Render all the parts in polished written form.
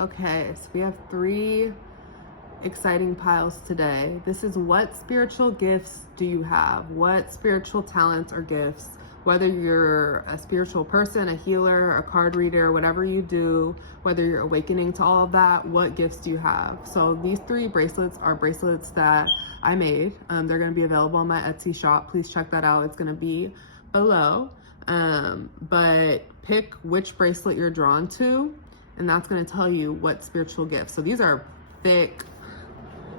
Okay, so we have 3 exciting piles today. This is what spiritual gifts do you have? What spiritual talents or gifts? Whether you're a spiritual person, a healer, a card reader, whatever you do, whether you're awakening to all of that, what gifts do you have? So these 3 bracelets are bracelets that I made. They're going to be available on my Etsy shop. Please check that out. It's going to be below. But pick which bracelet you're drawn to, and that's going to tell you what spiritual gifts. So these are thick.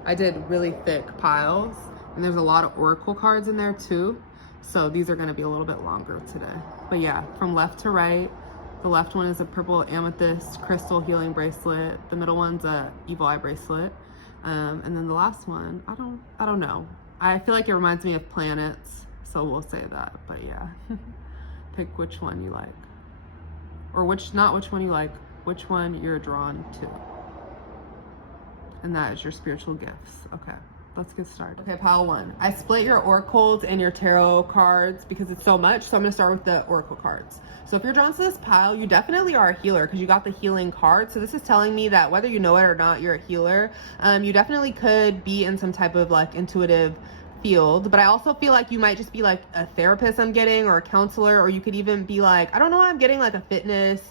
I did really thick piles, and there's a lot of oracle cards in there too. So these are going to be a little bit longer today. But yeah, from left to right, the left one is a purple amethyst crystal healing bracelet. The middle one's a evil eye bracelet. And then the last one, I don't know. I feel like it reminds me of planets, so we'll say that. But yeah, pick which one you like, or not which one you like, which one you're drawn to. And that is your spiritual gifts. Okay, let's get started. Okay, pile 1. I split your oracles and your tarot cards because it's so much. So I'm gonna start with the oracle cards. So if you're drawn to this pile, you definitely are a healer because you got the healing card. So this is telling me that whether you know it or not, you're a healer. You definitely could be in some type of like intuitive field, but I also feel like you might just be like a therapist I'm getting, or a counselor, or you could even be like, I don't know, I'm getting like a fitness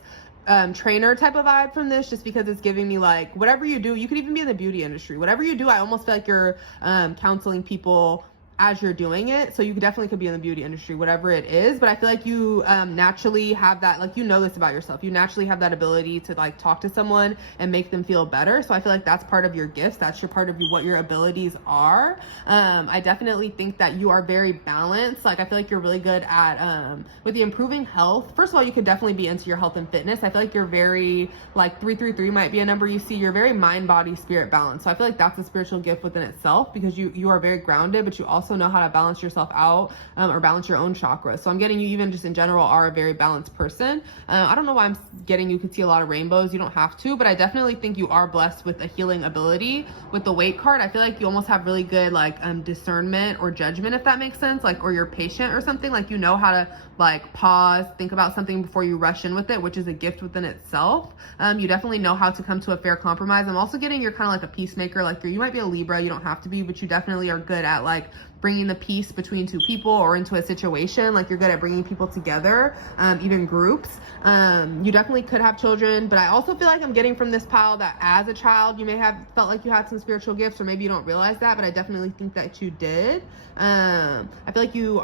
trainer type of vibe from this, just because it's giving me like whatever you do. You could even be in the beauty industry. Whatever you do, I almost feel like you're counseling people as you're doing it. So you definitely could be in the beauty industry, whatever it is. But I feel like you naturally have that, like, you know this about yourself. You naturally have that ability to like talk to someone and make them feel better. So I feel like that's part of your gifts. That's your part of what your abilities are. I definitely think that you are very balanced. Like, I feel like you're really good at with the improving health. First of all, you could definitely be into your health and fitness. I feel like you're very, like, 333 might be a number you see. You're very mind, body, spirit balanced. So I feel like that's a spiritual gift within itself, because you are very grounded, but you also know how to balance yourself out, or balance your own chakras. So I'm getting you, even just in general, are a very balanced person. I don't know why I'm getting you could see a lot of rainbows. You don't have to, but I definitely think you are blessed with a healing ability. With the weight card, I feel like you almost have really good like discernment or judgment, if that makes sense, like, or you're patient or something. Like, you know how to like pause, think about something before you rush in with it, which is a gift within itself. You definitely know how to come to a fair compromise. I'm also getting you're kind of like a peacemaker. Like, you might be a Libra, you don't have to be, but you definitely are good at like bringing the peace between 2 people or into a situation. Like, you're good at bringing people together, even groups. You definitely could have children, but I also feel like I'm getting from this pile that as a child you may have felt like you had some spiritual gifts, or maybe you don't realize that, but I definitely think that you did. I feel like you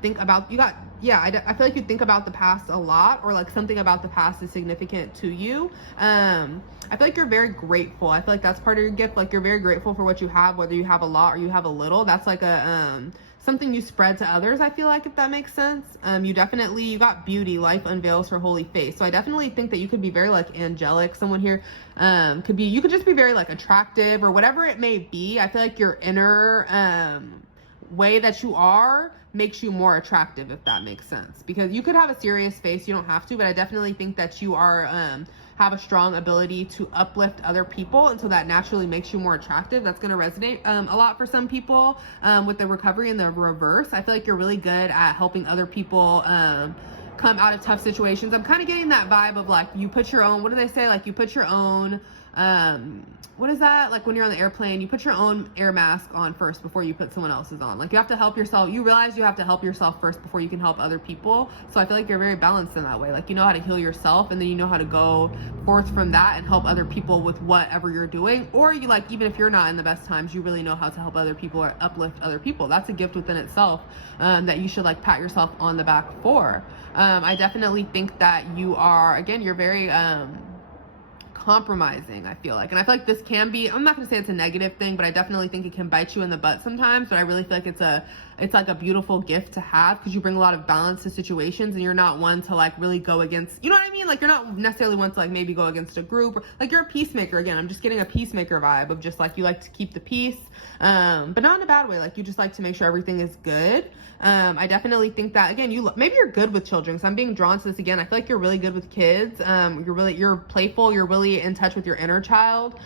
think about, I feel like you think about the past a lot, or like something about the past is significant to you. I feel like you're very grateful. I feel like that's part of your gift. Like, you're very grateful for what you have, whether you have a lot or you have a little. That's like a something you spread to others, I feel like, if that makes sense. You got beauty, life unveils her holy face. So I definitely think that you could be very like angelic. Someone here you could just be very like attractive, or whatever it may be. I feel like your inner way that you are makes you more attractive, if that makes sense, because you could have a serious face, you don't have to, but I definitely think that you are have a strong ability to uplift other people, and so that naturally makes you more attractive. That's going to resonate a lot for some people with the recovery in the reverse. I feel like you're really good at helping other people come out of tough situations. I'm kind of getting that vibe of like, you put your own, what do they say, like, you put your own what is that, like, when you're on the airplane, you put your own air mask on first before you put someone else's on. Like, you have to help yourself. You realize you have to help yourself first before you can help other people. So I feel like you're very balanced in that way. Like, you know how to heal yourself, and then you know how to go forth from that and help other people with whatever you're doing. Or you, like, even if you're not in the best times, you really know how to help other people or uplift other people. That's a gift within itself that you should like pat yourself on the back for. I definitely think that you are, again, you're very compromising, I feel like. And I feel like this can be, I'm not gonna say it's a negative thing, but I definitely think it can bite you in the butt sometimes. But I really feel like it's like a beautiful gift to have, because you bring a lot of balance to situations, and you're not one to like really go against, you know what I mean? Like, you're not necessarily one to like maybe go against a group, or like, you're a peacemaker. Again, I'm just getting a peacemaker vibe of just like, you like to keep the peace, but not in a bad way. Like, you just like to make sure everything is good. I definitely think that, again, maybe you're good with children. So I'm being drawn to this again. I feel like you're really good with kids. You're playful. You're really in touch with your inner child.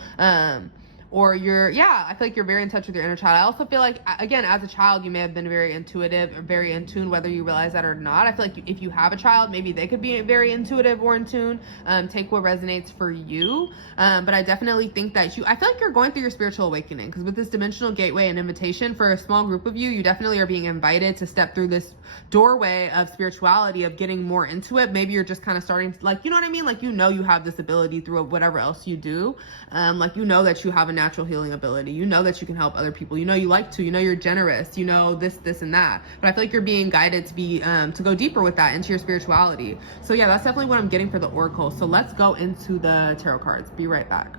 or I feel like you're very in touch with your inner child. I also feel like, again, as a child, you may have been very intuitive or very in tune, whether you realize that or not. I feel like if you have a child, maybe they could be very intuitive or in tune. Take what resonates for you. But I definitely think that I feel like you're going through your spiritual awakening, because with this dimensional gateway and invitation for a small group of you definitely are being invited to step through this doorway of spirituality, of getting more into it. Maybe you're just kind of starting to, like, you know what I mean? Like, you have this ability through whatever else you do. Like, that you have a natural healing ability. That you can help other people. You like to, you're generous, this and that. But I feel like you're being guided to be, to go deeper with that into your spirituality. So yeah, that's definitely what I'm getting for the oracle. So let's go into the tarot cards. Be right back.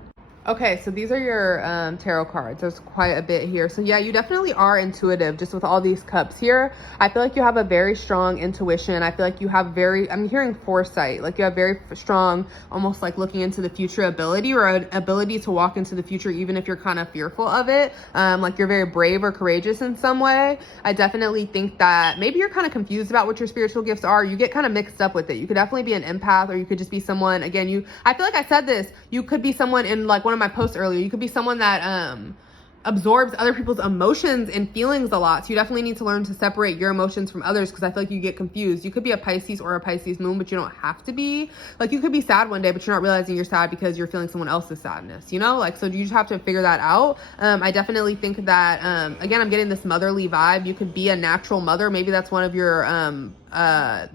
Okay, so these are your tarot cards. There's quite a bit here. So yeah, you definitely are intuitive just with all these cups here. I feel like you have a very strong intuition. I feel like you have I'm hearing foresight. Like, you have very strong, almost like looking into the future ability, or an ability to walk into the future even if you're kind of fearful of it. Like, you're very brave or courageous in some way. I definitely think that maybe you're kind of confused about what your spiritual gifts are. You get kind of mixed up with it. You could definitely be an empath, or you could just be someone, again, I feel like I said this, you could be someone in like one of my posts earlier, you could be someone that absorbs other people's emotions and feelings a lot. So you definitely need to learn to separate your emotions from others, because I feel like you get confused. You could be a Pisces or a Pisces moon, but you don't have to be. Like, you could be sad one day, but you're not realizing you're sad because you're feeling someone else's sadness, like, so you just have to figure that out. I definitely think that, again, I'm getting this motherly vibe. You could be a natural mother. Maybe that's one of your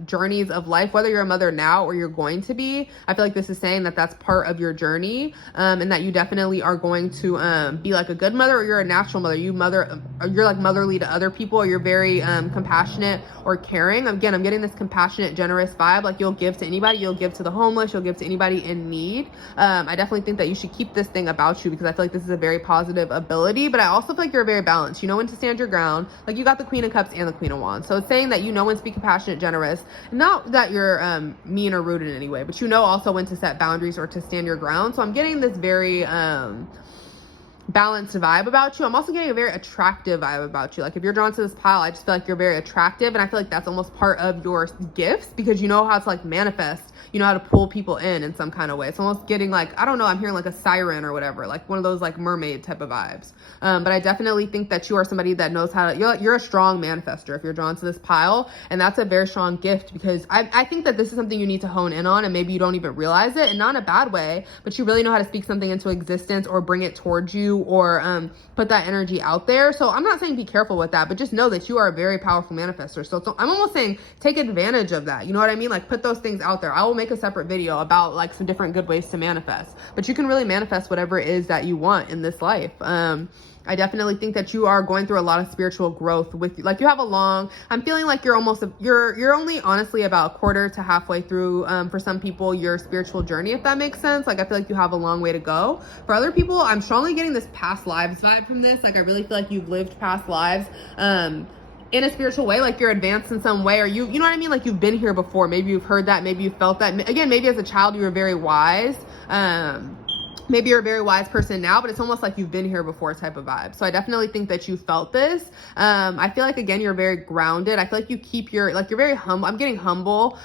journeys of life, whether you're a mother now or you're going to be. I feel like this is saying that that's part of your journey, and that you definitely are going to be like a good mother, or you're a natural mother. You're like motherly to other people, or you're very compassionate or caring. Again, I'm getting this compassionate, generous vibe. Like, you'll give to anybody. You'll give to the homeless. You'll give to anybody in need. I definitely think that you should keep this thing about you, because I feel like this is a very positive ability. But I also feel like you're very balanced. You know when to stand your ground. Like, you got the Queen of Cups and the Queen of Wands. So it's saying that when to be compassionate, generous. Not that you're mean or rude in any way, but also when to set boundaries or to stand your ground. So I'm getting this very balanced vibe about you. I'm also getting a very attractive vibe about you. Like, if you're drawn to this pile, I just feel like you're very attractive, and I feel like that's almost part of your gifts, because you know how to like manifest, how to pull people in some kind of way. It's almost getting like, I don't know, I'm hearing like a siren or whatever, like one of those like mermaid type of vibes. But I definitely think that you are somebody that knows how to, you're a strong manifester if you're drawn to this pile, and that's a very strong gift, because I think that this is something you need to hone in on, and maybe you don't even realize it, and not in a bad way, but you really know how to speak something into existence, or bring it towards you, or put that energy out there. So I'm not saying be careful with that, but just know that you are a very powerful manifester. So I'm almost saying take advantage of that. You know what I mean? Like, put those things out there. I will make a separate video about like some different good ways to manifest, but you can really manifest whatever it is that you want in this life. I definitely think that you are going through a lot of spiritual growth with, like, you have I'm feeling like you're only honestly about a quarter to halfway through, for some people, your spiritual journey, if that makes sense. Like, I feel like you have a long way to go. For other people, I'm strongly getting this past lives vibe from this. Like, I really feel like you've lived past lives, in a spiritual way, like you're advanced in some way, or you know what I mean? Like, you've been here before. Maybe you've heard that. Maybe you felt that. Again, maybe as a child, you were very wise. Maybe you're a very wise person now, but it's almost like you've been here before type of vibe. So I definitely think that you felt this. I feel like, again, you're very grounded. I feel like you keep you're very humble. I'm getting humble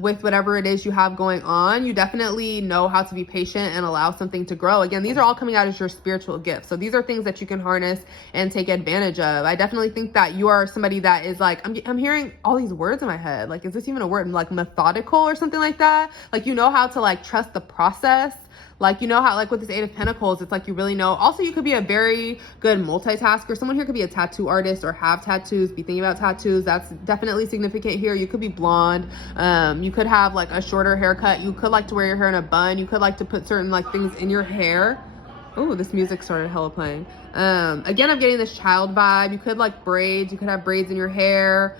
with whatever it is you have going on. You definitely know how to be patient and allow something to grow. Again, these are all coming out as your spiritual gifts. So these are things that you can harness and take advantage of. I definitely think that you are somebody that is like, I'm hearing all these words in my head. Like, is this even a word? Like, methodical or something like that? Like, you know how to like trust the process. Like, you know how, like, with this 8 of Pentacles, it's like you really know. Also, you could be a very good multitasker. Someone here could be a tattoo artist or have tattoos, be thinking about tattoos. That's definitely significant here. You could be blonde. You could have, like, a shorter haircut. You could like to wear your hair in a bun. You could like to put certain, like, things in your hair. Oh, this music started hella playing. Again, I'm getting this child vibe. You could, like, braids. You could have braids in your hair.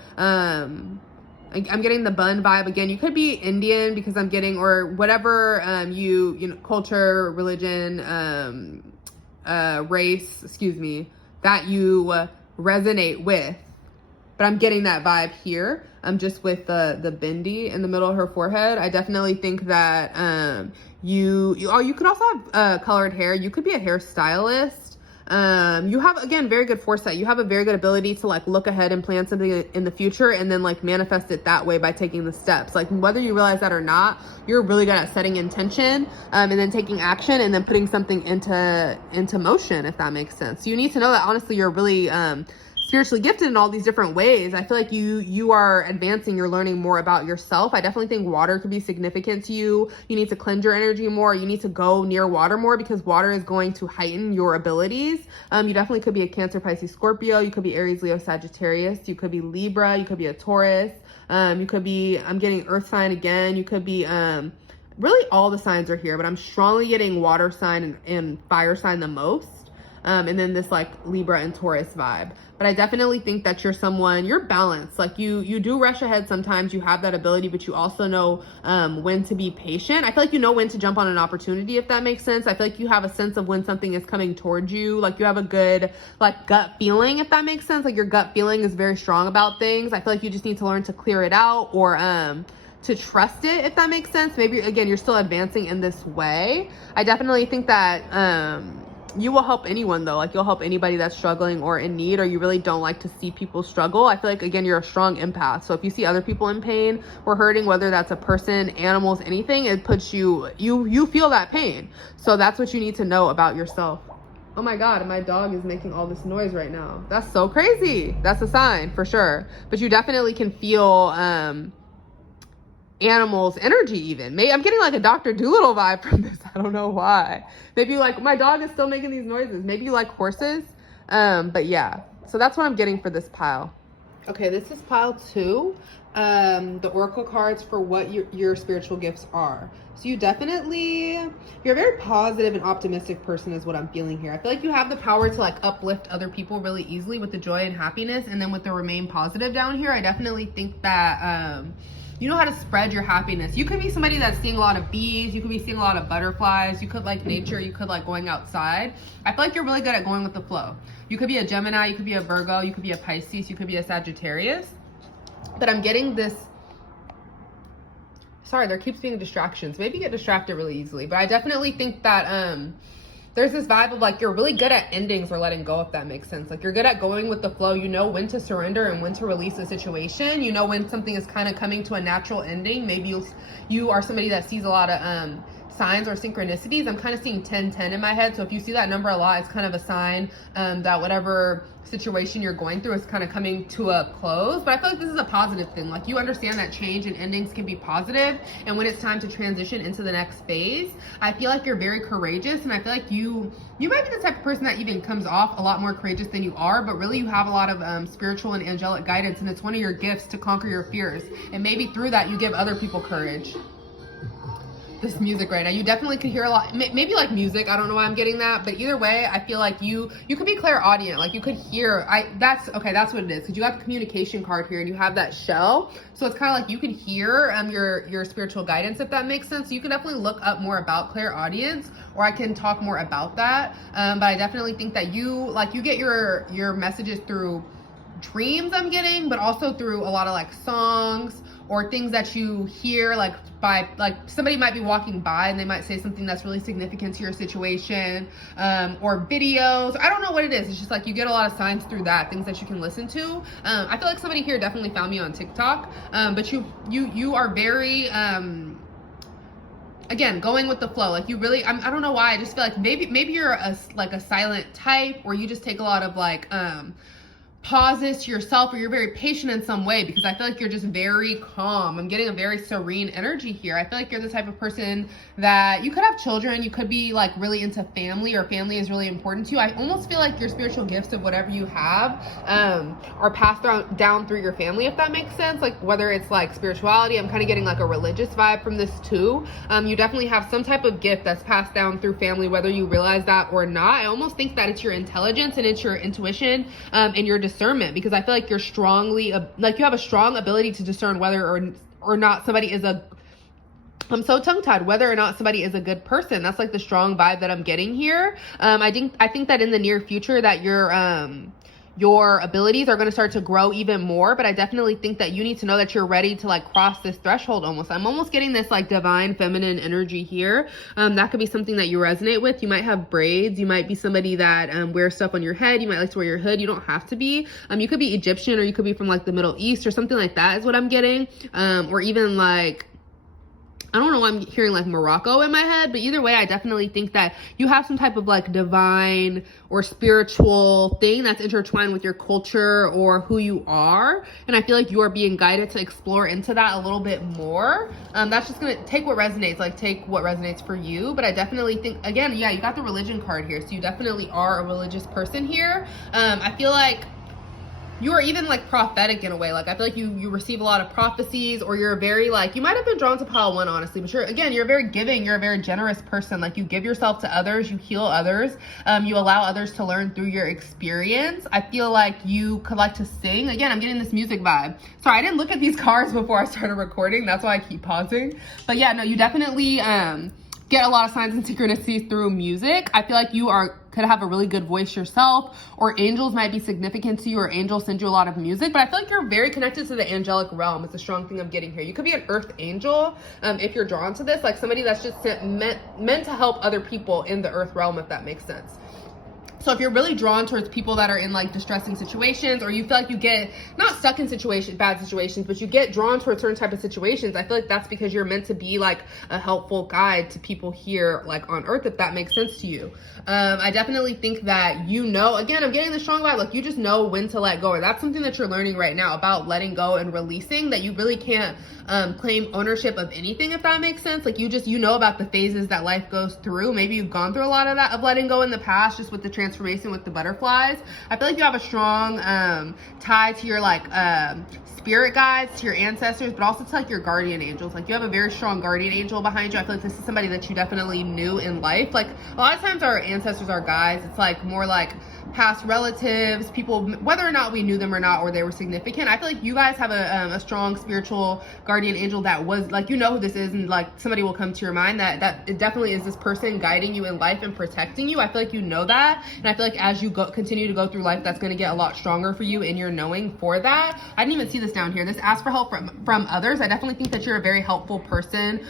I'm getting the bun vibe. Again, you could be Indian, because I'm getting, or whatever you know, culture, religion, race, excuse me, that you resonate with. But I'm getting that vibe here. Just with the bindi in the middle of her forehead. I definitely think that you could also have colored hair. You could be a hairstylist. You have, again, very good foresight. You have a very good ability to like look ahead and plan something in the future and then like manifest it that way by taking the steps. Like whether you realize that or not, you're really good at setting intention, and then taking action and then putting something into motion, if that makes sense. So you need to know that honestly, you're really, spiritually gifted in all these different ways. I feel like you are advancing, you're learning more about yourself. I definitely think water could be significant to you. You need to cleanse your energy more. You need to go near water more because water is going to heighten your abilities. You definitely could be a Cancer, Pisces, Scorpio. You could be Aries, Leo, Sagittarius. You could be Libra. You could be a Taurus. You could be, I'm getting earth sign again. You could be, really all the signs are here, but I'm strongly getting water sign and fire sign the most. And then this like Libra and Taurus vibe. But I definitely think that you're someone, you're balanced. Like you do rush ahead sometimes, you have that ability, but you also know when to be patient. I feel like you know when to jump on an opportunity, if that makes sense. I feel like you have a sense of when something is coming towards you. Like you have a good like gut feeling, if that makes sense. Like your gut feeling is very strong about things. I feel like you just need to learn to clear it out or to trust it, if that makes sense. Maybe again, you're still advancing in this way. I definitely think that you will help anyone though. Like you'll help anybody that's struggling or in need, or you really don't like to see people struggle. I feel like, again, you're a strong empath. So if you see other people in pain or hurting, whether that's a person, animals, anything, it puts you feel that pain. So that's what you need to know about yourself. Oh my God, my dog is making all this noise right now. That's so crazy. That's a sign for sure. But you definitely can feel, animals energy even. Maybe I'm getting like a Dr. Dolittle vibe from this. I don't know why. Maybe like my dog is still making these noises. Maybe you like horses. But yeah, so that's what I'm getting for this pile. Okay, this is pile 2. The oracle cards for what your spiritual gifts are. So you're a very positive and optimistic person is what I'm feeling here. I feel like you have the power to like uplift other people really easily with the joy and happiness. And then with the remain positive down here, I definitely think that, you know how to spread your happiness. You could be somebody that's seeing a lot of bees. You could be seeing a lot of butterflies. You could like nature. You could like going outside. I feel like you're really good at going with the flow. You could be a Gemini. You could be a Virgo. You could be a Pisces. You could be a Sagittarius. But I'm getting this. Sorry, there keeps being distractions. Maybe get distracted really easily. But I definitely think that there's this vibe of like you're really good at endings or letting go, if that makes sense. Like you're good at going with the flow. You know when to surrender and when to release a situation. You know when something is kind of coming to a natural ending. Maybe you are somebody that sees a lot of signs or synchronicities. I'm kind of seeing 10-10 in my head. So if you see that number a lot, it's kind of a sign that whatever situation you're going through is kind of coming to a close. But I feel like this is a positive thing. Like you understand that change and endings can be positive, and when it's time to transition into the next phase, I feel like you're very courageous, and I feel like you might be the type of person that even comes off a lot more courageous than you are, but really you have a lot of spiritual and angelic guidance, and it's one of your gifts to conquer your fears, and maybe through that you give other people courage. This music right now, you definitely could hear a lot, maybe like music, I don't know why I'm getting that, but either way I feel like you could be clairaudient. Like you could hear, that's what it is, because you have the communication card here and you have that shell, so it's kind of like you can hear your spiritual guidance, if that makes sense. So you can definitely look up more about clairaudience, or I can talk more about that, but I definitely think that you get your messages through dreams, I'm getting, but also through a lot of like songs or things that you hear, like by like somebody might be walking by and they might say something that's really significant to your situation, or videos. I don't know what it is. It's just like you get a lot of signs through that, things that you can listen to. I feel like somebody here definitely found me on TikTok, but you are very again, going with the flow. Like you really, I don't know why, I just feel like maybe you're a silent type, or you just take a lot of like pauses to yourself, or you're very patient in some way, because I feel like you're just very calm. I'm getting a very serene energy here. I feel like you're the type of person that you could have children, you could be like really into family, or family is really important to you. I almost feel like your spiritual gifts of whatever you have are passed down through your family, if that makes sense. Like whether it's like spirituality, I'm kind of getting like a religious vibe from this too. You definitely have some type of gift that's passed down through family, whether you realize that or not. I almost think that it's your intelligence and it's your intuition and your discernment, because I feel like you're strongly like you have a strong ability to discern whether or not somebody is I'm so tongue-tied, whether or not somebody is a good person. That's like the strong vibe that I'm getting here. I think that in the near future that your abilities are going to start to grow even more. But I definitely think that you need to know that you're ready to like cross this threshold almost. I'm almost getting this like divine feminine energy here. That could be something that you resonate with. You might have braids. You might be somebody that wears stuff on your head. You might like to wear your hood. You don't have to be. You could be Egyptian, or you could be from like the Middle East or something like that is what I'm getting. Or even like, I don't know why I'm hearing like Morocco in my head, but either way, I definitely think that you have some type of like divine or spiritual thing that's intertwined with your culture or who you are. And I feel like you are being guided to explore into that a little bit more. That's just gonna take what resonates for you. But I definitely think, again, yeah, you got the religion card here. So you definitely are a religious person here. I feel like you are even like prophetic in a way. Like I feel like you receive a lot of prophecies, or you're very like, you might have been drawn to pile one, honestly, but you're very giving. You're a very generous person. Like you give yourself to others, you heal others, you allow others to learn through your experience. I feel like you could like to sing. Again, I'm getting this music vibe. Sorry, I didn't look at these cards before I started recording. That's why I keep pausing. But yeah, no, you definitely get a lot of signs and synchronicities through music. I feel like you could have a really good voice yourself, or angels might be significant to you, or angels send you a lot of music. But I feel like you're very connected to the angelic realm. It's a strong thing I'm getting here. You could be an earth angel if you're drawn to this, like somebody that's just meant to help other people in the earth realm, if that makes sense. So if you're really drawn towards people that are in like distressing situations, or you feel like you get not stuck in bad situations, but you get drawn towards certain type of situations, I feel like that's because you're meant to be like a helpful guide to people here like on earth, if that makes sense to you. I definitely think that, again, I'm getting the strong vibe, like you just know when to let go. Or that's something that you're learning right now about letting go and releasing, that you really can't claim ownership of anything, if that makes sense. Like you know about the phases that life goes through. Maybe you've gone through a lot of that, of letting go in the past, just with the transformation with the butterflies. I feel like you have a strong tie to your like spirit guides, to your ancestors, but also to like your guardian angels. Like you have a very strong guardian angel behind you. I feel like this is somebody that you definitely knew in life. Like a lot of times our ancestors are guides. It's like more like past relatives, people, whether or not we knew them or not, or they were significant. I feel like you guys have a strong spiritual guardian angel that was like, who this is, and like somebody will come to your mind that it definitely is this person guiding you in life and protecting you. I feel like you know that, and I feel like as you continue to go through life, that's going to get a lot stronger for you in your knowing for that. I didn't even see this down here. This ask for help from others. I definitely think that you're a very helpful person,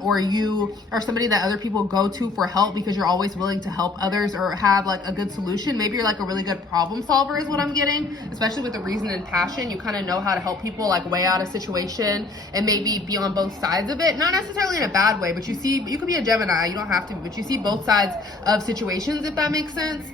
or you are somebody that other people go to for help because you're always willing to help others or have like a good solution. Maybe you're like a really good problem solver is what I'm getting, especially with the reason and passion. You kind of know how to help people like weigh out a situation and maybe be on both sides of it, not necessarily in a bad way, but you could be a Gemini, you don't have to, but you see both sides of situations, if that makes sense.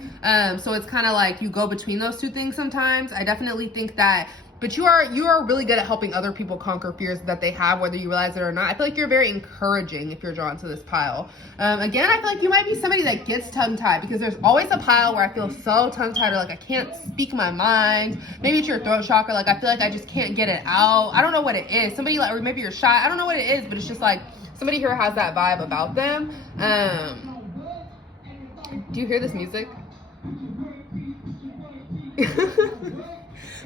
So it's kind of like you go between those two things sometimes. I definitely think that, but you are really good at helping other people conquer fears that they have, whether you realize it or not. I feel like you're very encouraging if you're drawn to this pile. Again, I feel like you might be somebody that gets tongue-tied, because there's always a pile where I feel so tongue-tied, or like I can't speak my mind. Maybe it's your throat chakra. Like I feel like I just can't get it out. I don't know what it is. Somebody like, or maybe you're shy. I don't know what it is, but it's just like somebody here has that vibe about them. Do you hear this music?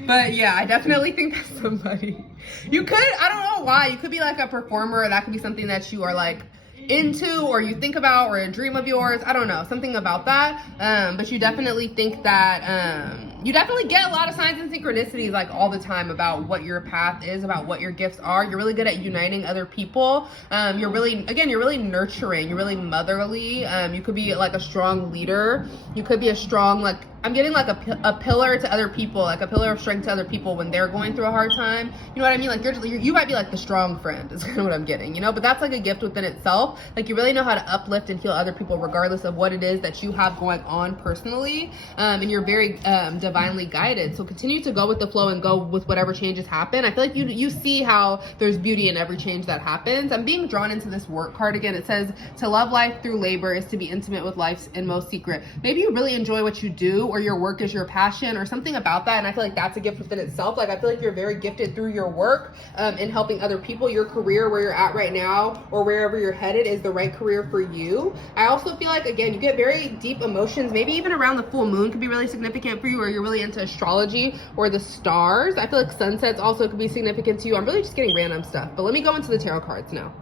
But yeah, I definitely think that's somebody. You could, I don't know why, you could be like a performer. That could be something that you are like into, or you think about, or a dream of yours. I don't know, something about that. But you definitely think that you definitely get a lot of signs and synchronicities like all the time about what your path is, about what your gifts are. You're really good at uniting other people. You're really nurturing. You're really motherly. You could be like a strong leader. You could be a strong, like, I'm getting like a pillar to other people, like a pillar of strength to other people when they're going through a hard time. You know what I mean? Like you might be like the strong friend is kind of what I'm getting, but that's like a gift within itself. Like you really know how to uplift and heal other people regardless of what it is that you have going on personally. And you're very divinely guided. So continue to go with the flow and go with whatever changes happen. I feel like you see how there's beauty in every change that happens. I'm being drawn into this work card again. It says to love life through labor is to be intimate with life's inmost secret. Maybe you really enjoy what you do, or your work is your passion, or something about that. And I feel like that's a gift within itself. Like I feel like you're very gifted through your work in helping other people. Your career, where you're at right now, or wherever you're headed, is the right career for you. I also feel like, again, you get very deep emotions. Maybe even around the full moon could be really significant for you, or you're really into astrology or the stars. I feel like sunsets also could be significant to you. I'm really just getting random stuff, but let me go into the tarot cards now.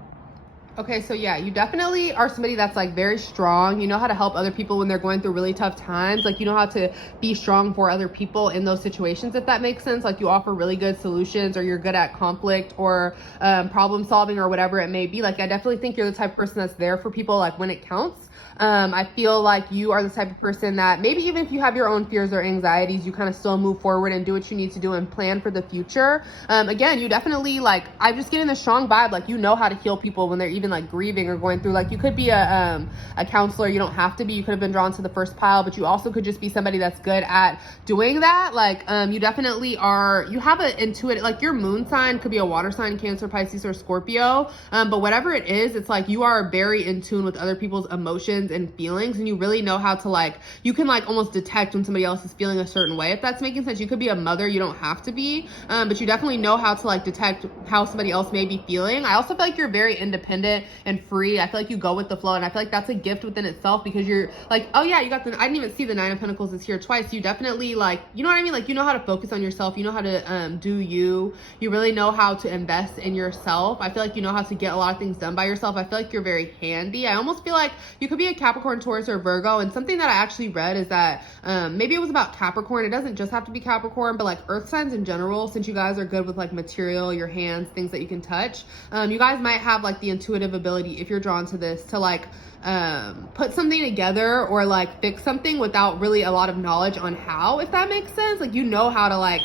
Okay, so yeah, you definitely are somebody that's like very strong. You know how to help other people when they're going through really tough times. Like, you know how to be strong for other people in those situations, if that makes sense. Like, you offer really good solutions, or you're good at conflict or problem solving or whatever it may be. Like, I definitely think you're the type of person that's there for people like when it counts. I feel like you are the type of person that maybe even if you have your own fears or anxieties, you kind of still move forward and do what you need to do and plan for the future. Again, you definitely, like, I'm just getting the strong vibe, like, you know how to heal people when they're even like grieving or going through, like, you could be a counselor, you don't have to be, you could have been drawn to the first pile, but you also could just be somebody that's good at doing that. Like, you definitely are, you have an intuitive, like, your moon sign could be a water sign, Cancer, Pisces, or Scorpio, but whatever it is, it's like you are very in tune with other people's emotions and feelings, and you really know how to, like, you can like almost detect when somebody else is feeling a certain way, if that's making sense. You could be a mother, you don't have to be, but you definitely know how to like detect how somebody else may be feeling. I also feel like you're very independent and free. I feel like you go with the flow, and I feel like that's a gift within itself, because you're like, oh yeah, you got the, I didn't even see the Nine of Pentacles is here twice. You definitely, like, you know what I mean, like, you know how to focus on yourself, you know how to do you really know how to invest in yourself. I feel like you know how to get a lot of things done by yourself. I feel like you're very handy. I almost feel like you could be a Capricorn, Taurus, or Virgo, and something that I actually read is that maybe it was about Capricorn. It doesn't just have to be Capricorn, but like earth signs in general, since you guys are good with like material, your hands, things that you can touch, you guys might have like the intuitive ability, if you're drawn to this, to like put something together or like fix something without really a lot of knowledge on how, if that makes sense. Like, you know how to like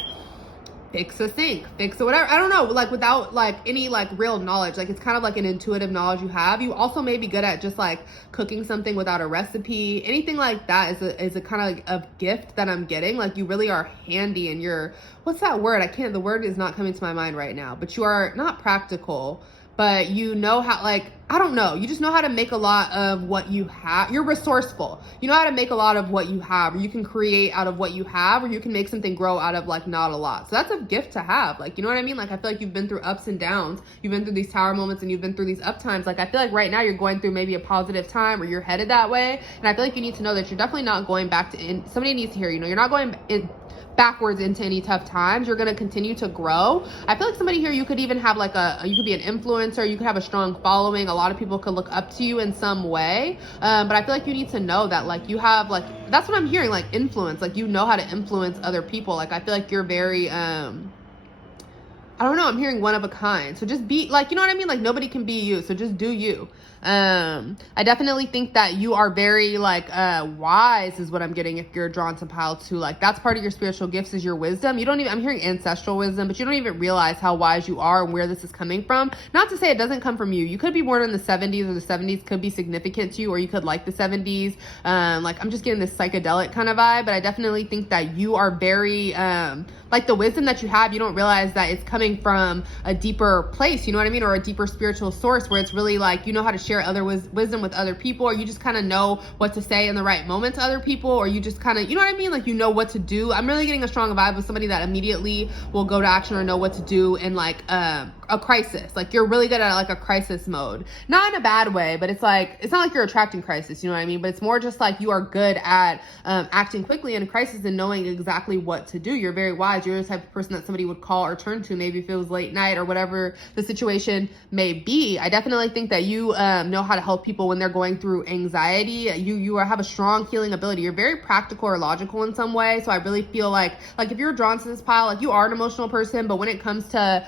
fix a sink, fix a whatever, I don't know, like without like any like real knowledge. Like, it's kind of like an intuitive knowledge you have. You also may be good at just like cooking something without a recipe. Anything like that is a kind of like a gift that I'm getting. Like, you really are handy, and you're, what's that word? The word is not coming to my mind right now, but you are not practical, but you know how, like, I don't know, you just know how to make a lot of what you have. You're resourceful. You know how to make a lot of what you have, or you can create out of what you have, or you can make something grow out of like not a lot. So that's a gift to have. Like, you know what I mean? Like, I feel like you've been through ups and downs. You've been through these tower moments, and you've been through these up times. Like, I feel like right now you're going through maybe a positive time, or you're headed that way. And I feel like you need to know that you're definitely not going back to, somebody needs to hear, you know, you're not going backwards into any tough times. You're going to continue to grow. I feel like somebody here, you could even have like you could be an influencer, you could have a strong following, a lot of people could look up to you in some way, but I feel like you need to know that, like, you have, like, that's what I'm hearing, like, influence, like, you know how to influence other people. Like, I feel like you're very I don't know, I'm hearing one of a kind. So just be, like, you know what I mean? Like, nobody can be you, so just do you. I definitely think that you are very, like, wise is what I'm getting if you're drawn to pile 2. Like, that's part of your spiritual gifts, is your wisdom. You don't even, I'm hearing ancestral wisdom, but you don't even realize how wise you are and where this is coming from. Not to say it doesn't come from you. You could be born in the 70s, or the 70s could be significant to you, or you could like the 70s. Like, I'm just getting this psychedelic kind of vibe, but I definitely think that you are very, like, the wisdom that you have, you don't realize that it's coming from a deeper place, you know what I mean? Or a deeper spiritual source, where it's really like, you know how to share other wisdom with other people, or you just kind of know what to say in the right moment to other people, or you just kind of, you know what I mean? Like, you know what to do. I'm really getting a strong vibe of somebody that immediately will go to action or know what to do in like a crisis. Like, you're really good at like a crisis mode, not in a bad way, but it's like, it's not like you're attracting crisis, you know what I mean? But it's more just like you are good at acting quickly in a crisis and knowing exactly what to do. You're very wise. You're the type of person that somebody would call or turn to, maybe if it was late night or whatever the situation may be. I definitely think that you know how to help people when they're going through anxiety. You have a strong healing ability. You're very practical or logical in some way. So I really feel like if you're drawn to this pile, like, you are an emotional person, but when it comes to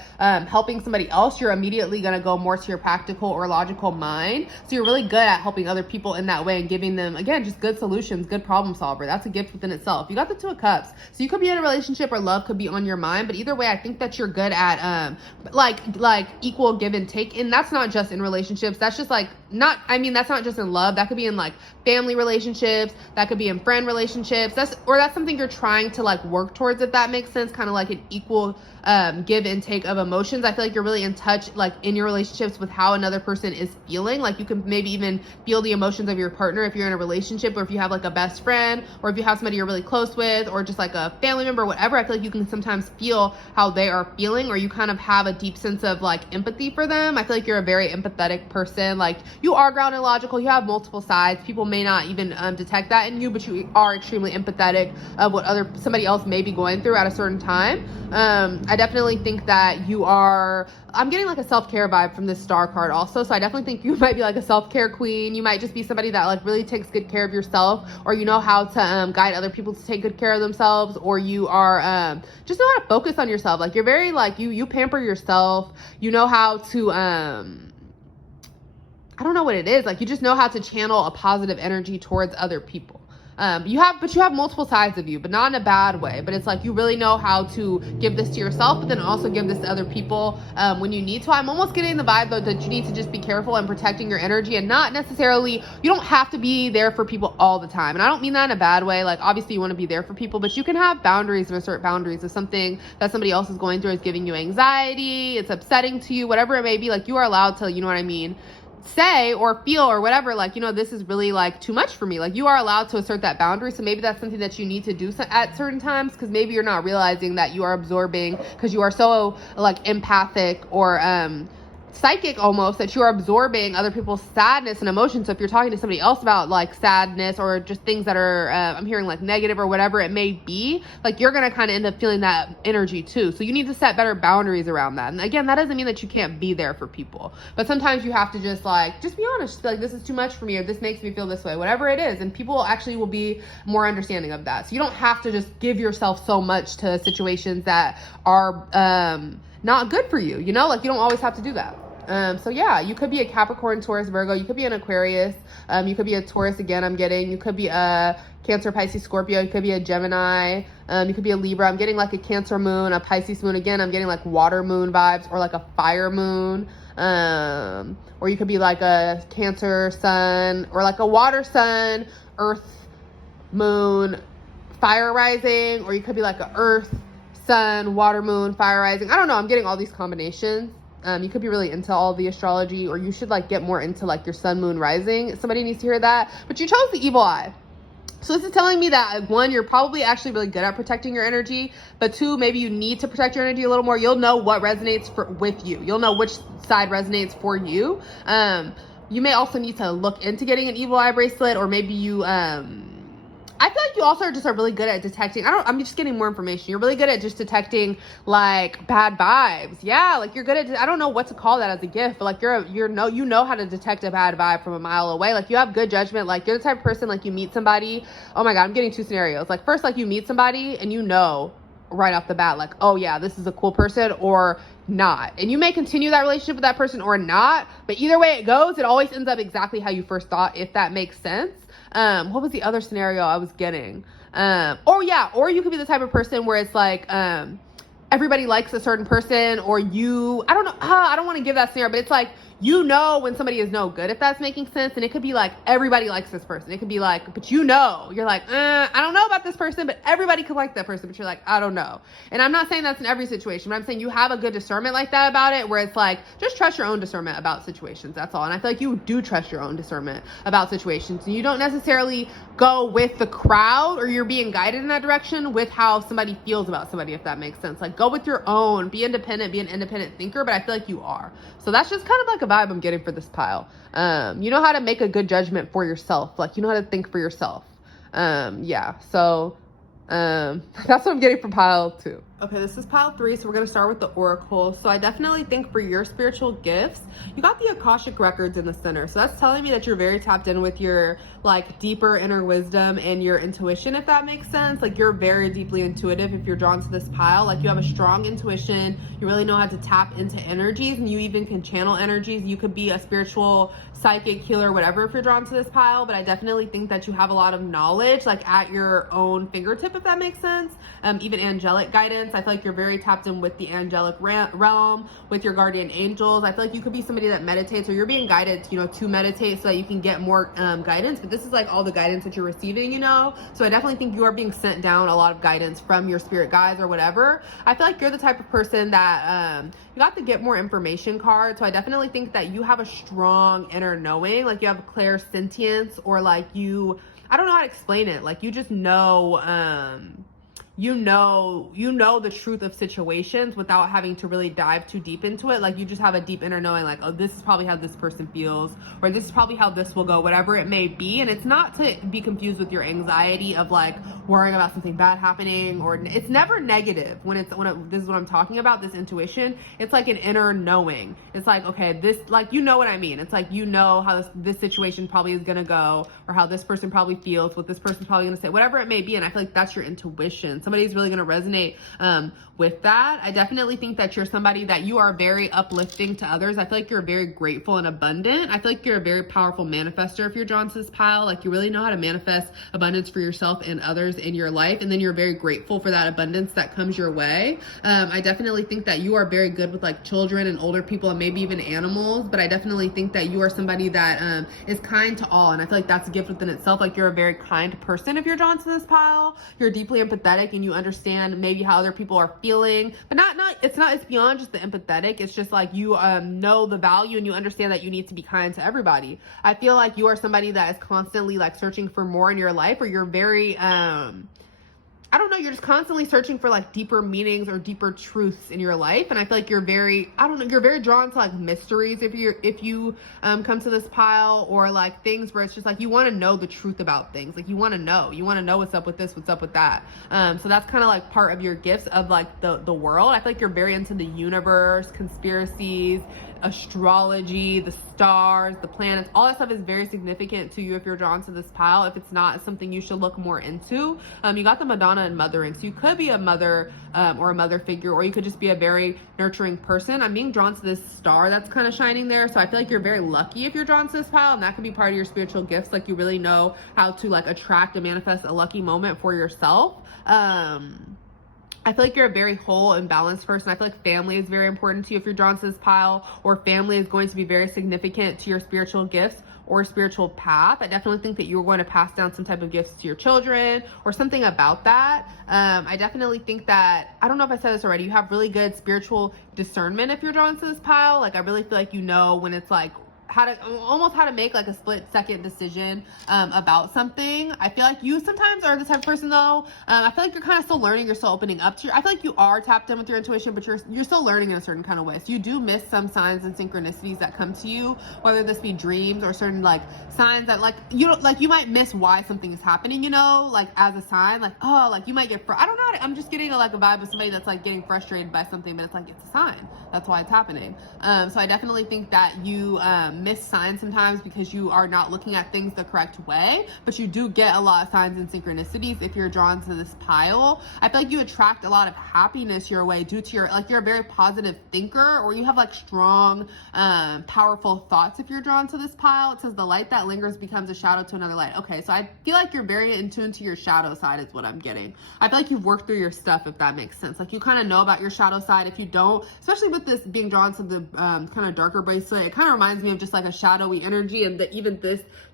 helping somebody else, you're immediately going to go more to your practical or logical mind. So you're really good at helping other people in that way and giving them, again, just good solutions, good problem solver. That's a gift within itself. You got the Two of Cups. So you could be in a relationship, or love could be on your mind, but either way, I think that you're good at like equal give and take. And that's not just in relationships. That's just like, not, I mean, that's not just in love. That could be in like family relationships. That could be in friend relationships. That's something you're trying to like work towards, if that makes sense. Kind of like an equal give and take of emotions. I feel like you're really in touch, like, in your relationships with how another person is feeling. Like, you can maybe even feel the emotions of your partner if you're in a relationship, or if you have like a best friend, or if you have somebody you're really close with, or just like a family member, whatever. I feel like you can sometimes feel how they are feeling, or you kind of have a deep sense of like empathy for them. I feel like you're a very empathetic person. Like, you are grounded and logical. You have multiple sides. People may not even detect that in you, but you are extremely empathetic of what somebody else may be going through at a certain time. I definitely think that you are I'm getting like a self-care vibe from this star card also. So I definitely think you might be like a self-care queen. You might just be somebody that like really takes good care of yourself, or you know how to guide other people to take good care of themselves, or you are just know how to focus on yourself. Like you're very like you pamper yourself. You know how to I don't know what it is. Like you just know how to channel a positive energy towards other people. You have multiple sides of you, but not in a bad way. But it's like you really know how to give this to yourself, but then also give this to other people when you need to. I'm almost getting the vibe though that you need to just be careful in protecting your energy, and not necessarily, you don't have to be there for people all the time. And I don't mean that in a bad way. Like obviously you want to be there for people, but you can have boundaries and assert boundaries. If something that somebody else is going through is giving you anxiety, it's upsetting to you, whatever it may be, like you are allowed to, you know what I mean, say or feel or whatever, like, you know, this is really like too much for me. Like you are allowed to assert that boundary. So maybe that's something that you need to do at certain times, because maybe you're not realizing that you are absorbing, because you are so like empathic or psychic almost, that you're absorbing other people's sadness and emotions. So if you're talking to somebody else about like sadness or just things that are I'm hearing like negative or whatever it may be, like you're gonna kind of end up feeling that energy too. So you need to set better boundaries around that. And again, that doesn't mean that you can't be there for people, but sometimes you have to just be honest, just be like, this is too much for me, or this makes me feel this way, whatever it is, and people actually will be more understanding of that. So you don't have to just give yourself so much to situations that are not good for you, you know, like you don't always have to do that. So yeah, you could be a Capricorn, Taurus, Virgo. You could be an Aquarius. You could be a Taurus again, I'm getting. You could be a Cancer, Pisces, Scorpio. You could be a Gemini. You could be a Libra. I'm getting like a Cancer moon, a Pisces moon. Again, I'm getting like water moon vibes, or like a fire moon. Or you could be like a Cancer sun, or like a water sun, earth moon, fire rising. Or you could be like a earth sun, water moon, fire rising. I don't know. I'm getting all these combinations. You could be really into all the astrology, or you should like get more into like your sun, moon, rising. Somebody needs to hear that. But you chose the evil eye. So this is telling me that, one, you're probably actually really good at protecting your energy, but two, maybe you need to protect your energy a little more. You'll know what resonates with you. You'll know which side resonates for you. You may also need to look into getting an evil eye bracelet, or maybe you, I feel like you also are really good at detecting. I'm just getting more information. You're really good at just detecting like bad vibes. Yeah, like you're good at, I don't know what to call that as a gift, but like you know how to detect a bad vibe from a mile away. Like you have good judgment. Like you're the type of person, like you meet somebody. Oh my God, I'm getting two scenarios. Like first, like you meet somebody and you know right off the bat, like, oh yeah, this is a cool person, or not. And you may continue that relationship with that person or not, but either way it goes, it always ends up exactly how you first thought, if that makes sense. What was the other scenario I was getting? Or you could be the type of person where it's like, everybody likes a certain person, or I don't know, I don't want to give that scenario, but it's like, you know when somebody is no good, if that's making sense. And it could be like, everybody likes this person. It could be like, but you're like, I don't know about this person, but everybody could like that person, but you're like, I don't know. And I'm not saying that's in every situation, but I'm saying you have a good discernment like that about it, where it's like, just trust your own discernment about situations. That's all. And I feel like you do trust your own discernment about situations, and you don't necessarily go with the crowd, or you're being guided in that direction with how somebody feels about somebody, if that makes sense. Like go with your own, be independent, be an independent thinker, but I feel like you are. So that's just kind of like a vibe I'm getting for this pile. You know how to make a good judgment for yourself. Like you know how to think for yourself. So that's what I'm getting from pile 2. Okay, this is pile 3, so we're going to start with the oracle. So I definitely think for your spiritual gifts, you got the Akashic records in the center. So that's telling me that you're very tapped in with your like deeper inner wisdom and your intuition, if that makes sense. Like you're very deeply intuitive if you're drawn to this pile. Like you have a strong intuition. You really know how to tap into energies, and you even can channel energies. You could be a spiritual psychic healer, whatever, if you're drawn to this pile. But I definitely think that you have a lot of knowledge like at your own fingertip, if that makes sense. Even angelic guidance. I feel like you're very tapped in with the angelic realm, with your guardian angels. I feel like you could be somebody that meditates, or you're being guided, to meditate so that you can get more guidance. But this is like all the guidance that you're receiving, So I definitely think you are being sent down a lot of guidance from your spirit guides or whatever. I feel like you're the type of person that you got to get more information card. So I definitely think that you have a strong inner knowing, like you have clairsentience, or like I don't know how to explain it. Like you just know, you know the truth of situations without having to really dive too deep into it. Like, you just have a deep inner knowing, like, oh, this is probably how this person feels, or this is probably how this will go, whatever it may be. And it's not to be confused with your anxiety of like worrying about something bad happening, or it's never negative this is what I'm talking about, this intuition. It's like an inner knowing. It's like, okay, this, like, you know what I mean? It's like, you know how this situation probably is gonna go, or how this person probably feels, what this person's probably gonna say, whatever it may be. And I feel like that's your intuition. Somebody's really gonna resonate with that. I definitely think that you're somebody that you are very uplifting to others. I feel like you're very grateful and abundant. I feel like you're a very powerful manifester if you're drawn to this pile. Like, you really know how to manifest abundance for yourself and others in your life, and then you're very grateful for that abundance that comes your way. I definitely think that you are very good with like children and older people and maybe even animals, but I definitely think that you are somebody that is kind to all, and I feel like that's a gift within itself. Like, you're a very kind person if you're drawn to this pile. You're deeply empathetic, and you understand maybe how other people are feeling, but it's beyond just the empathetic. It's just like you know the value, and you understand that you need to be kind to everybody. I feel like you are somebody that is constantly like searching for more in your life, or you're very I don't know, you're just constantly searching for like deeper meanings or deeper truths in your life. And I feel like you're very, I don't know, you're very drawn to like mysteries if you come to this pile, or like things where it's just like you want to know the truth about things. Like, you want to know what's up with this, what's up with that. So that's kind of like part of your gifts of like the world. I feel like you're very into the universe, conspiracies, astrology, the stars, the planets. All that stuff is very significant to you if you're drawn to this pile. If it's not, it's something you should look more into. You got the Madonna and mothering, so you could be a mother or a mother figure, or you could just be a very nurturing person. I'm being drawn to this star that's kind of shining there, so I feel like you're very lucky if you're drawn to this pile, and that could be part of your spiritual gifts. Like, you really know how to like attract and manifest a lucky moment for yourself. I feel like you're a very whole and balanced person. I feel like family is very important to you if you're drawn to this pile, or family is going to be very significant to your spiritual gifts or spiritual path. I definitely think that you're going to pass down some type of gifts to your children or something about that. I definitely think that, I don't know if I said this already, you have really good spiritual discernment if you're drawn to this pile. Like, I really feel like you know when it's like how to make like a split second decision about something. I feel like you sometimes are the type of person though, I feel like you're kind of still learning, you're still opening up to I feel like you are tapped in with your intuition, but you're still learning in a certain kind of way. So you do miss some signs and synchronicities that come to you, whether this be dreams or certain like signs that like you might miss why something is happening, you know, like as a sign, like, oh, like you might get I don't know, I'm just getting a vibe of somebody that's like getting frustrated by something, but it's like, it's a sign, that's why it's happening. So I definitely think that you miss signs sometimes because you are not looking at things the correct way, but you do get a lot of signs and synchronicities if you're drawn to this pile. I feel like you attract a lot of happiness your way due to you're a very positive thinker, or you have like strong, powerful thoughts if you're drawn to this pile. It says the light that lingers becomes a shadow to another light. Okay, so I feel like you're very in tune to your shadow side is what I'm getting. I feel like you've worked through your stuff, if that makes sense. Like, you kind of know about your shadow side. If you don't, especially with this being drawn to the kind of darker bracelet, it kind of reminds me of just like a shadowy energy. And that even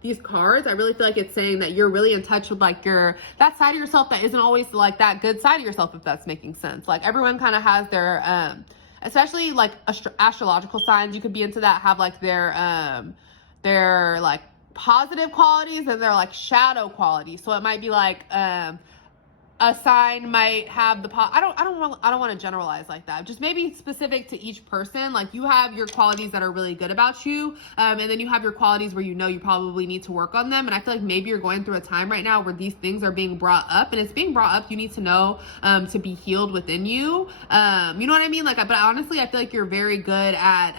these cards, I really feel like it's saying that you're really in touch with like that side of yourself that isn't always like that good side of yourself, if that's making sense. Like, everyone kind of has their especially like astrological signs, you could be into that, have like their like positive qualities and their like shadow qualities. So it might be like a sign might have I don't want to generalize like that. Just maybe specific to each person. Like, you have your qualities that are really good about you, and then you have your qualities where you know you probably need to work on them. And I feel like maybe you're going through a time right now where these things are being brought up, and it's being brought up. You need to know to be healed within you. You know what I mean? Like, but honestly, I feel like you're very good at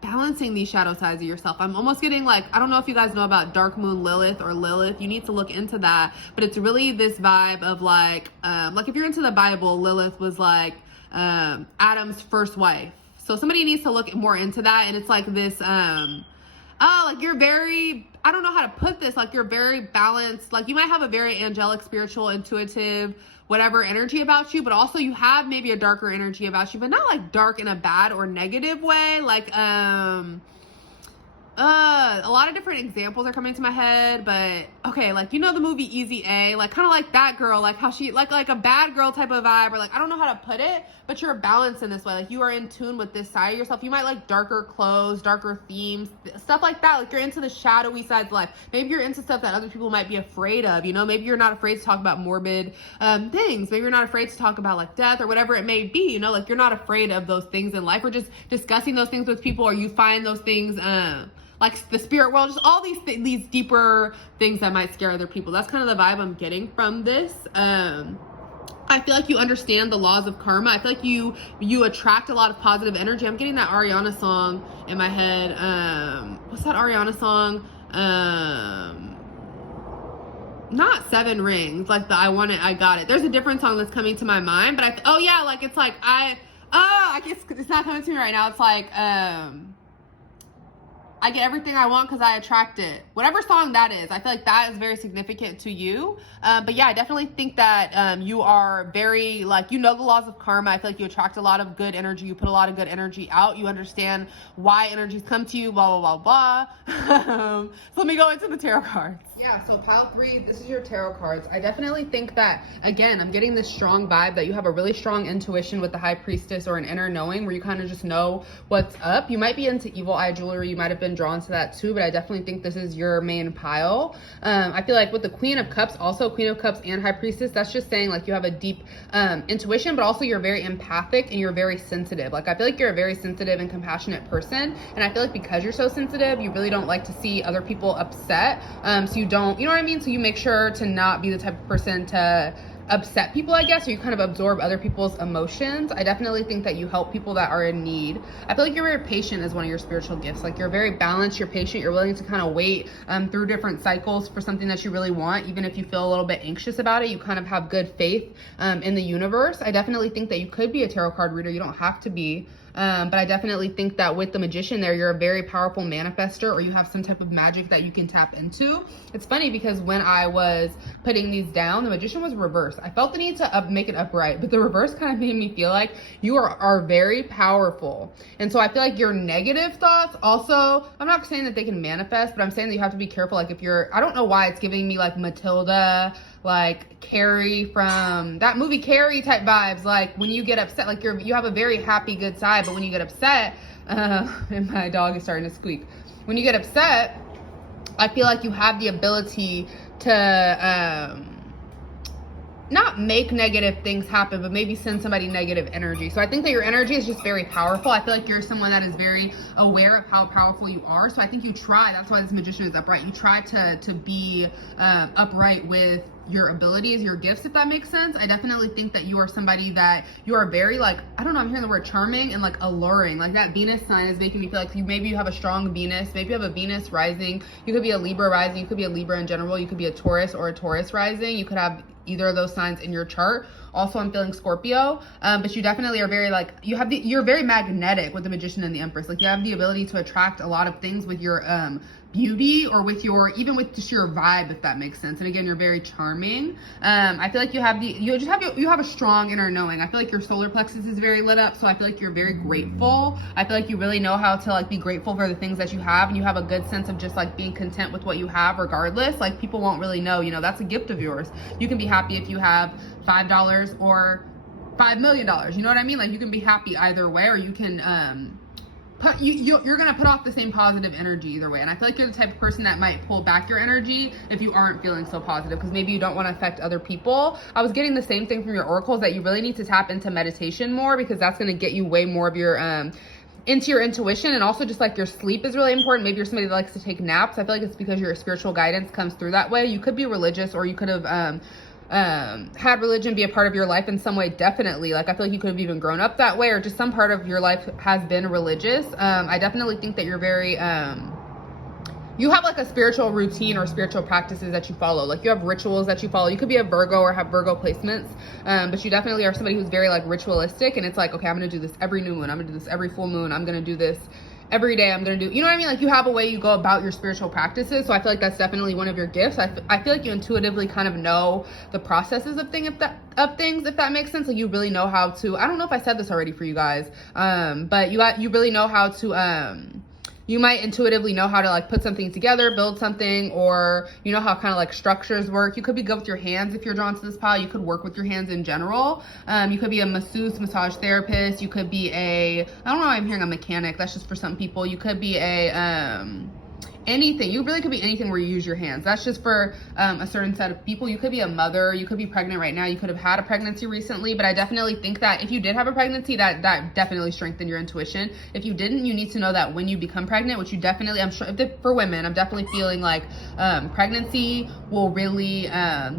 balancing these shadow sides of yourself. I'm almost getting like, I don't know if you guys know about Dark Moon Lilith or Lilith. You need to look into that. But it's really this vibe of like if you're into the Bible, Lilith was like Adam's first wife. So somebody needs to look more into that. And it's like this like, you're very, I don't know how to put this, like, you're very balanced. Like, you might have a very angelic, spiritual, intuitive, whatever energy about you, but also you have maybe a darker energy about you, but not like dark in a bad or negative way. Like a lot of different examples are coming to my head, but okay, like, you know the movie Easy A, like kind of like that girl, like how she like a bad girl type of vibe, or like I don't know how to put it, but you're balanced in this way. Like you are in tune with this side of yourself. You might like darker clothes, darker themes, stuff like that. Like you're into the shadowy sides of life. Maybe you're into stuff that other people might be afraid of, you know? Maybe you're not afraid to talk about morbid things. Maybe you're not afraid to talk about like death or whatever it may be, you know? Like you're not afraid of those things in life, or just discussing those things with people, or you find those things like the spirit world, just all these deeper things that might scare other people. That's kind of the vibe I'm getting from this. I feel like you understand the laws of karma. I feel like you attract a lot of positive energy. I'm getting that Ariana song in my head. What's that Ariana song? Not Seven Rings, like the I Want It, I Got It. There's a different song that's coming to my mind, but oh yeah, like it's like I guess it's not coming to me right now. It's like I get everything I want because I attract it. Whatever song that is, I feel like that is very significant to you. But yeah, I definitely think that you are very, like, you know the laws of karma. I feel like you attract a lot of good energy. You put a lot of good energy out. You understand why energies come to you, blah, blah, blah, blah. So let me go into the tarot cards. Yeah, so pile 3, this is your tarot cards. I definitely think that, again, I'm getting this strong vibe that you have a really strong intuition with the High Priestess, or an inner knowing where you kind of just know what's up. You might be into evil eye jewelry. You might have been drawn to that too, but I definitely think this is your main pile. I feel like with the Queen of Cups, also Queen of Cups and High Priestess, that's just saying like you have a deep intuition, but also you're very empathic and you're very sensitive. Like I feel like you're a very sensitive and compassionate person, and I feel like because you're so sensitive, you really don't like to see other people upset. So you don't, you know what I mean? So you make sure to not be the type of person to upset people, I guess, or you kind of absorb other people's emotions. I definitely think that you help people that are in need. I feel like you're very patient as one of your spiritual gifts. Like you're very balanced, you're patient, you're willing to kind of wait through different cycles for something that you really want. Even if you feel a little bit anxious about it, you kind of have good faith in the universe. I definitely think that you could be a tarot card reader. You don't have to be. But I definitely think that with the Magician there, you're a very powerful manifester, or you have some type of magic that you can tap into. It's funny because when I was putting these down, the Magician was reversed. I felt the need to make it upright, but the reverse kind of made me feel like you are very powerful. And so I feel like your negative thoughts also, I'm not saying that they can manifest, but I'm saying that you have to be careful. Like if you're, I don't know why it's giving me like Matilda, like Carrie from that movie Carrie type vibes. Like when you get upset, like you have a very happy good side, but when you get upset, and my dog is starting to squeak. When you get upset, I feel like you have the ability to not make negative things happen, but maybe send somebody negative energy. So I think that your energy is just very powerful. I feel like you're someone that is very aware of how powerful you are. So I think you try, that's why this Magician is upright. You try to be upright with your abilities, your gifts, if that makes sense. I definitely think that you are somebody that you are very, like, I don't know, I'm hearing the word charming and like alluring. Like that Venus sign is making me feel like maybe you have a strong Venus, maybe you have a Venus rising. You could be a Libra rising, you could be a Libra in general, you could be a Taurus or a Taurus rising. You could have either of those signs in your chart. Also, I'm feeling Scorpio, but you definitely are very, like, you're very magnetic with the Magician and the Empress. Like you have the ability to attract a lot of things with your beauty, or with your, even with just your vibe, if that makes sense. And again, you're very charming. I feel like you have a strong inner knowing. I feel like your solar plexus is very lit up, so I feel like you're very grateful. I feel like you really know how to like be grateful for the things that you have, and you have a good sense of just like being content with what you have regardless. Like people won't really know, you know, that's a gift of yours. You can be happy if you have $5 or $5 million, you know what I mean? Like you can be happy either way, or you can you're gonna put off the same positive energy either way. And I feel like you're the type of person that might pull back your energy if you aren't feeling so positive, because maybe you don't want to affect other people. I was getting the same thing from your oracles, that you really need to tap into meditation more, because that's going to get you way more of your into your intuition. And also just like your sleep is really important. Maybe you're somebody that likes to take naps. I feel like it's because your spiritual guidance comes through that way. You could be religious, or you could have had religion be a part of your life in some way. Definitely, like I feel like you could have even grown up that way, or just some part of your life has been religious. I definitely think that you're very you have like a spiritual routine or spiritual practices that you follow. Like you have rituals that you follow. You could be a Virgo or have Virgo placements, but you definitely are somebody who's very like ritualistic, and it's like, okay, I'm gonna do this every new moon, I'm gonna do this every full moon, I'm gonna do this every day, I'm gonna do, you know what I mean? Like you have a way you go about your spiritual practices. So I feel like that's definitely one of your gifts. I feel like you intuitively kind of know the processes of things, if that makes sense. Like you really know how to, I don't know if I said this already for you guys, but you really know how to You might intuitively know how to like put something together, build something, or you know how kind of like structures work. You could be good with your hands if you're drawn to this pile. You could work with your hands in general. You could be a masseuse, massage therapist. You could be I don't know why I'm hearing a mechanic. That's just for some people. You could be anything. You really could be anything where you use your hands. That's just for a certain set of people. You could be a mother. You could be pregnant right now. You could have had a pregnancy recently, but I definitely think that if you did have a pregnancy, that definitely strengthened your intuition. If you didn't, you need to know that when you become pregnant, which you definitely, I'm sure for women, I'm definitely feeling like pregnancy will really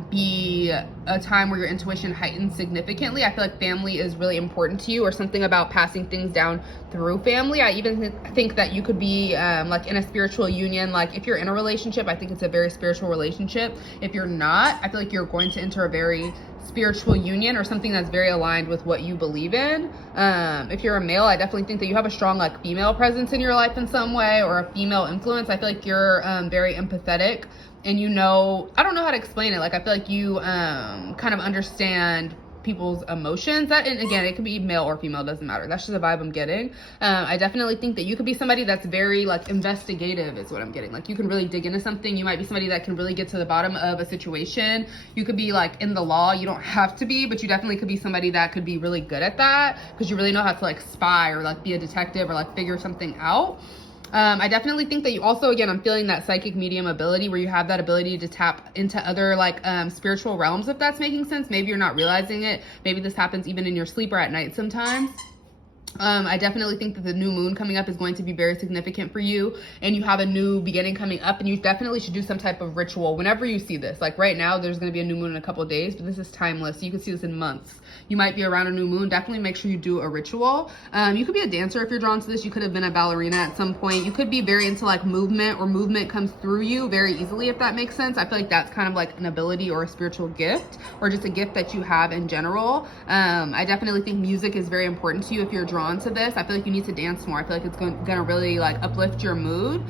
be a time where your intuition heightens significantly. I feel like family is really important to you, or something about passing things down through family. I even think that you could be like in a spiritual union. Like if you're in a relationship, I think it's a very spiritual relationship. If you're not, I feel like you're going to enter a very spiritual union, or something that's very aligned with what you believe in. If you're a male, I definitely think that you have a strong like female presence in your life in some way, or a female influence. I feel like you're very empathetic, and you know, I don't know how to explain it. Like I feel like you kind of understand people's emotions. That, and again, it could be male or female, doesn't matter. That's just a vibe I'm getting. I definitely think that you could be somebody that's very like investigative is what I'm getting. Like you can really dig into something. You might be somebody that can really get to the bottom of a situation. You could be like in the law. You don't have to be, but you definitely could be somebody that could be really good at that, because you really know how to like spy or like be a detective or like figure something out. I definitely think that you also, again, I'm feeling that psychic medium ability where you have that ability to tap into other like spiritual realms, if that's making sense. Maybe you're not realizing it. Maybe this happens even in your sleep or at night sometimes. I definitely think that the new moon coming up is going to be very significant for you, and you have a new beginning coming up, and you definitely should do some type of ritual whenever you see this. Like right now, there's going to be a new moon in a couple of days, but this is timeless. You can see this in months. You might be around a new moon. Definitely make sure you do a ritual. You could be a dancer if you're drawn to this. You could have been a ballerina at some point. You could be very into like movement, or movement comes through you very easily, if that makes sense. I feel like that's kind of like an ability or a spiritual gift, or just a gift that you have in general. I definitely think music is very important to you if you're drawn to this. I feel like you need to dance more. I feel like it's gonna really like uplift your mood.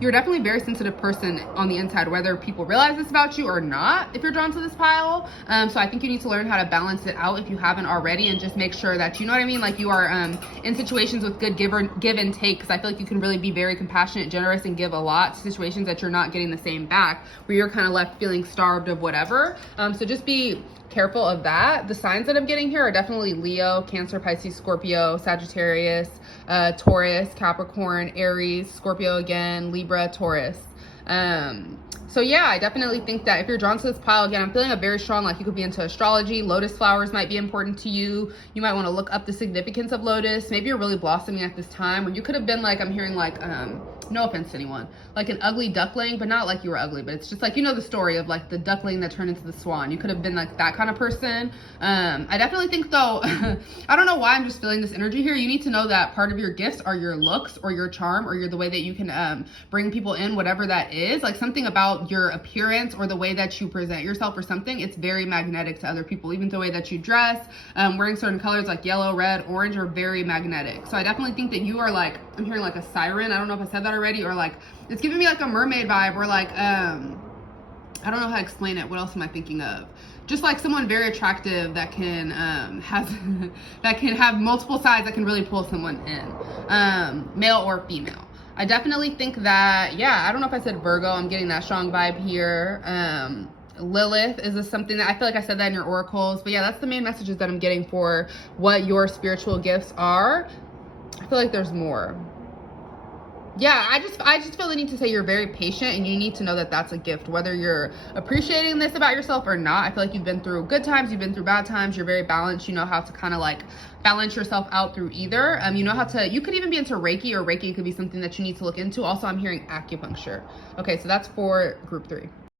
You're definitely a very sensitive person on the inside, whether people realize this about you or not, if you're drawn to this pile. So I think you need to learn how to balance it out if you haven't already, and just make sure that, you know what I mean, like you are in situations with good give and take, because I feel like you can really be very compassionate, generous, and give a lot to situations that you're not getting the same back, where you're kind of left feeling starved of whatever. So just be careful of that. The signs that I'm getting here are definitely Leo, Cancer, Pisces, Scorpio, Sagittarius, Taurus, Capricorn, Aries, Scorpio again, Libra, Taurus. So yeah, I definitely think that if you're drawn to this pile, again, I'm feeling a very strong, like you could be into astrology. Lotus flowers might be important to you. You might want to look up the significance of lotus. Maybe you're really blossoming at this time, or you could have been like, I'm hearing like, no offense to anyone, like an ugly duckling, but not like you were ugly, but it's just like, you know, the story of like the duckling that turned into the swan. You could have been like that kind of person. I definitely think though, I don't know why I'm just feeling this energy here. You need to know that part of your gifts are your looks, or your charm, or the way that you can bring people in, whatever that is. Like something about your appearance or the way that you present yourself or something, it's very magnetic to other people. Even the way that you dress, wearing certain colors like yellow, red, orange are very magnetic. So I definitely think that you are like, I'm hearing like a siren. I don't know if I said that already, or like it's giving me like a mermaid vibe, or like I don't know how to explain it. What else am I thinking of? Just like someone very attractive that can that can have multiple sides, that can really pull someone in, male or female. I definitely think that, yeah, I don't know if I said Virgo. I'm getting that strong vibe here. Lilith, is this something that I feel like I said that in your oracles? But yeah, that's the main messages that I'm getting for what your spiritual gifts are. I feel like there's more. Yeah, I just feel the need to say you're very patient, and you need to know that that's a gift, whether you're appreciating this about yourself or not. I feel like you've been through good times, you've been through bad times, you're very balanced. You know how to kind of like balance yourself out through either. You know how to, you could even be into Reiki, or Reiki could be something that you need to look into. Also, I'm hearing acupuncture. Okay, so that's for group 3.